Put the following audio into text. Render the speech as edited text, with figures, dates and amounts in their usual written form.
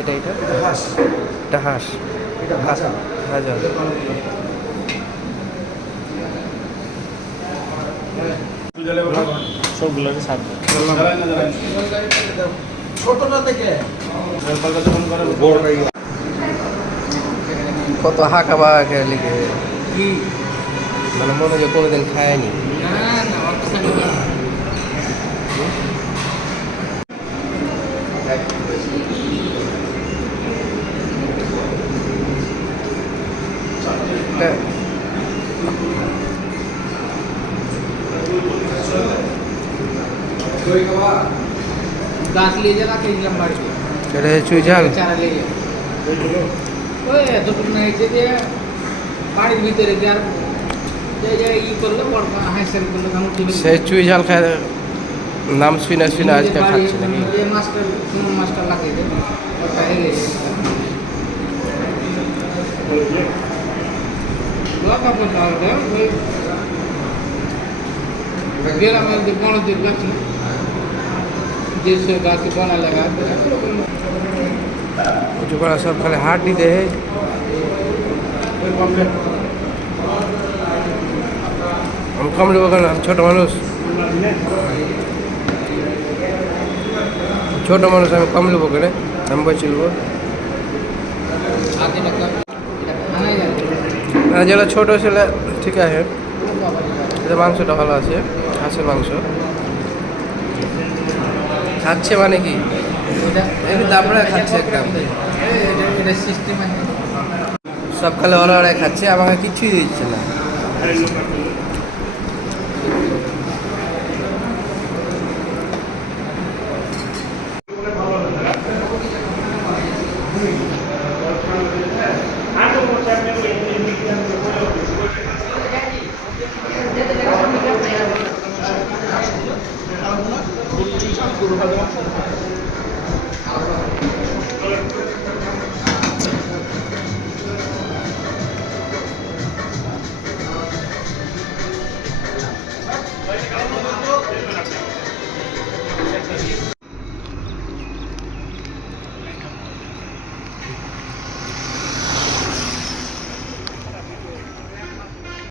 এটা হাঁস, এটা হাঁস, এটা ভাজা ভাজা। সবগুলোকে সাত ছোটটা থেকে কত হাঁকা বাঁকা লিখে মানে মনে হয় কোনোদিন খায়নি। गाछ ले जाना कहीं लंबा এটা চুই ঝাল চারা ले ওই এতটুকু নাই যে বাড়ির ভিতরে যার যে ই করলে বড় হাইসেল করলে আমি ঠিক সেই চুই ঝাল খায় নাম শুনে শুনে আজকাল খাচ্ছি নাকি। যে মাস্টার কোন মাস্টার লাগিয়ে দেয় ওটা হেরে লোকা পড়া ওই গেলাম যে বড় যে গাছ जैसे गाछ बना लगा जो बड़ा सब खाली हाथ दी दे हम कम लोग हम छोटा मानुष छोटा मानुष हम कम लोग करे हम बचे लोग যেটা ছোট ছেলে ঠিক আছে এটা মাংসটা ভালো আছে হাঁসের মাংস খাচ্ছে মানে কি এমনি দাবড়া খাচ্ছে একদম সব খালে ওরা ওরা খাচ্ছে আমাকে কিছুই দিচ্ছে না।